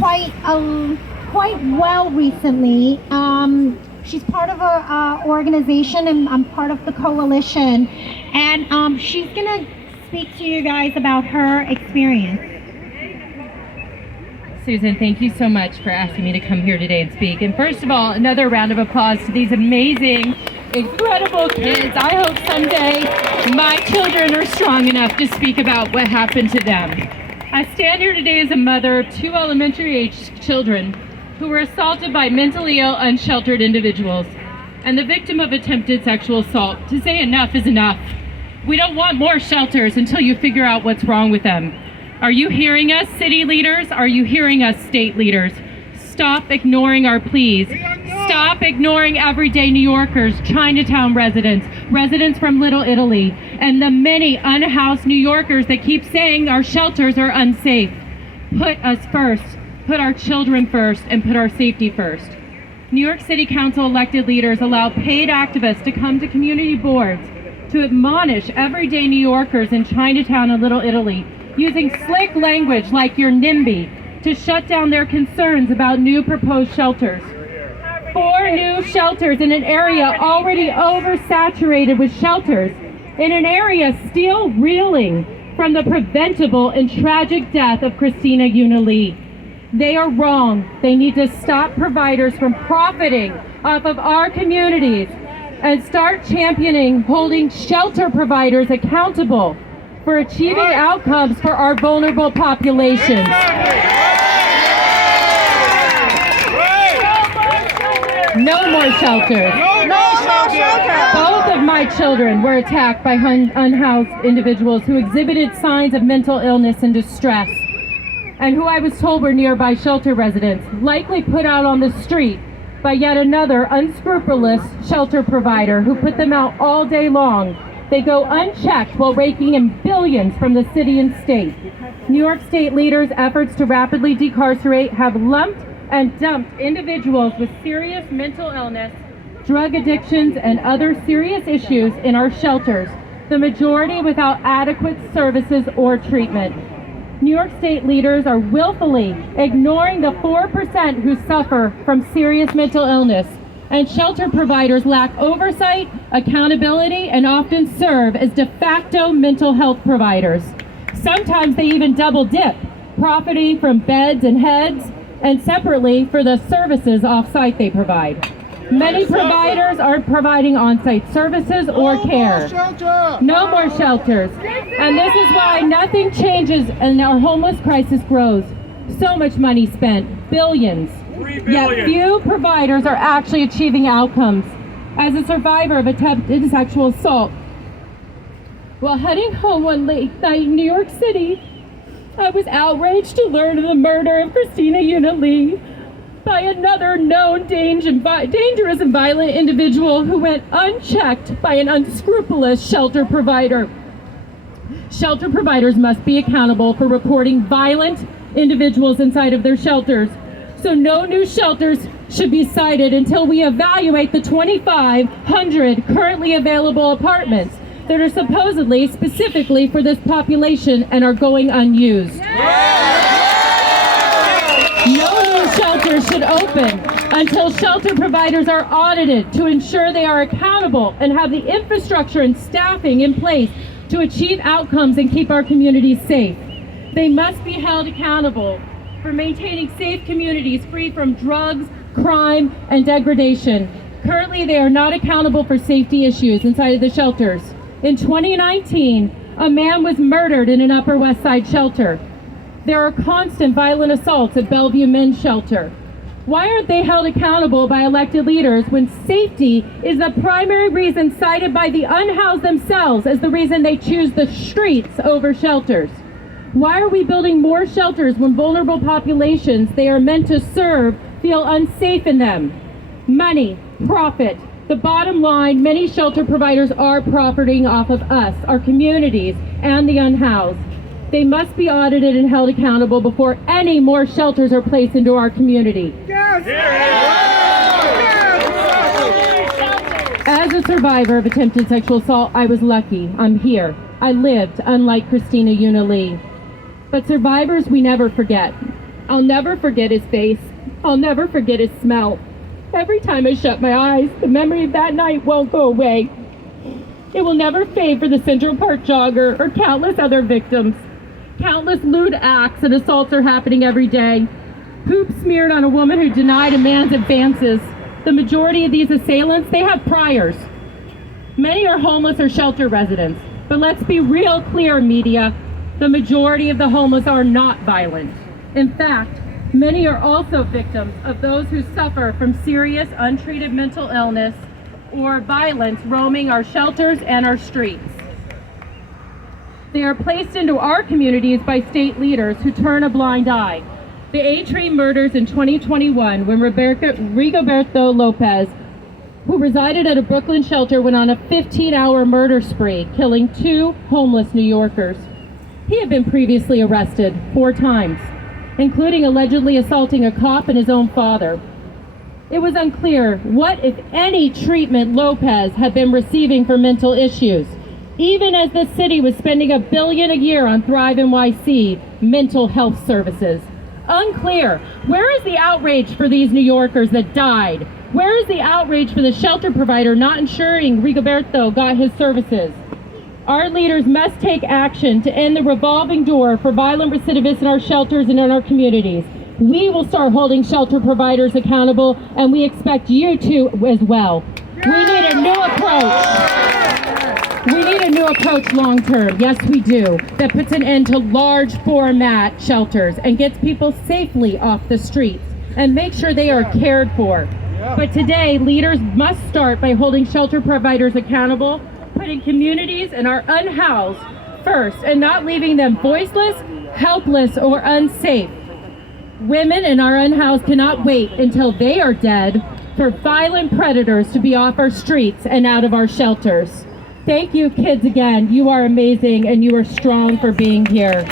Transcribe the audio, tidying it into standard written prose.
quite well recently. She's part of a organization, and I'm part of the coalition, and she's gonna speak to you guys about her experience. Susan, thank you so much for asking me to come here today and speak. And first of all, another round of applause to these amazing, incredible kids. I hope someday my children are strong enough to speak about what happened to them. I stand here today as a mother of two elementary-aged children who were assaulted by mentally ill, unsheltered individuals, and the victim of attempted sexual assault. To say enough is enough. We don't want more shelters until you figure out what's wrong with them. Are you hearing us, city leaders? Are you hearing us, state leaders? Stop ignoring our pleas. Stop ignoring everyday New Yorkers, Chinatown residents, residents from Little Italy, and the many unhoused New Yorkers that keep saying our shelters are unsafe. Put us first, put our children first, and put our safety first. New York City Council elected leaders allow paid activists to come to community boards to admonish everyday New Yorkers in Chinatown and Little Italy, using slick language like your NIMBY to shut down their concerns about new proposed shelters. 4 new shelters in an area already oversaturated with shelters, in an area still reeling from the preventable and tragic death of Christina Yuna Lee. They are wrong. They need to stop providers from profiting off of our communities and start championing holding shelter providers accountable for achieving outcomes for our vulnerable populations. No more shelters. Both of my children were attacked by unhoused individuals who exhibited signs of mental illness and distress, and who I was told were nearby shelter residents, likely put out on the street by yet another unscrupulous shelter provider who put them out all day long. They go unchecked while raking in billions from the city and state. New York State leaders' efforts to rapidly decarcerate have lumped and dumped individuals with serious mental illness, drug addictions, and other serious issues in our shelters, the majority without adequate services or treatment. New York State leaders are willfully ignoring the 4% who suffer from serious mental illness, and shelter providers lack oversight, accountability, and often serve as de facto mental health providers. Sometimes they even double dip, profiting from beds and heads, and separately for the services off-site they provide. Many providers aren't providing on-site services or care. No more shelters. And this is why nothing changes and our homeless crisis grows. So much money spent, billions. Yet few providers are actually achieving outcomes. As a survivor of attempted sexual assault, while heading home one late night in New York City, I was outraged to learn of the murder of Christina Yuna Lee by another known dangerous and violent individual who went unchecked by an unscrupulous shelter provider. Shelter providers must be accountable for reporting violent individuals inside of their shelters. So no new shelters should be cited until we evaluate the 2,500 currently available apartments that are supposedly specifically for this population and are going unused. No new shelters should open until shelter providers are audited to ensure they are accountable and have the infrastructure and staffing in place to achieve outcomes and keep our communities safe. They must be held accountable for maintaining safe communities free from drugs, crime, and degradation. Currently, they are not accountable for safety issues inside of the shelters. In 2019, a man was murdered in an Upper West Side shelter. There are constant violent assaults at Bellevue Men's Shelter. Why aren't they held accountable by elected leaders when safety is the primary reason cited by the unhoused themselves as the reason they choose the streets over shelters? Why are we building more shelters when vulnerable populations they are meant to serve feel unsafe in them? Money, profit. The bottom line, many shelter providers are profiting off of us, our communities, and the unhoused. They must be audited and held accountable before any more shelters are placed into our community. Yes. As a survivor of attempted sexual assault, I was lucky. I'm here. I lived, unlike Christina Yuna Lee. But survivors we never forget. I'll never forget his face. I'll never forget his smell. Every time I shut my eyes, the memory of that night won't go away. It will never fade for the Central Park jogger or countless other victims. Countless lewd acts and assaults are happening every day. Poop smeared on a woman who denied a man's advances. The majority of these assailants, they have priors. Many are homeless or shelter residents. But let's be real clear, media. The majority of the homeless are not violent. In fact, many are also victims of those who suffer from serious untreated mental illness or violence roaming our shelters and our streets. They are placed into our communities by state leaders who turn a blind eye. The A-Tree murders in 2021, when Rigoberto Lopez, who resided at a Brooklyn shelter, went on a 15-hour murder spree, killing 2 homeless New Yorkers. He had been previously arrested 4 times, including allegedly assaulting a cop and his own father. It was unclear what, if any, treatment Lopez had been receiving for mental issues, even as the city was spending $1 billion a year on Thrive NYC mental health services. Unclear. Where is the outrage for these New Yorkers that died? Where is the outrage for the shelter provider not ensuring Rigoberto got his services? Our leaders must take action to end the revolving door for violent recidivists in our shelters and in our communities. We will start holding shelter providers accountable, and we expect you to as well. We need a new approach. We need a new approach long term. Yes, we do. That puts an end to large format shelters and gets people safely off the streets and make sure they are cared for. But today, leaders must start by holding shelter providers accountable, putting communities and our unhoused first, and not leaving them voiceless, helpless, or unsafe. Women in our unhoused cannot wait until they are dead for violent predators to be off our streets and out of our shelters. Thank you, kids, again. You are amazing, and you are strong for being here.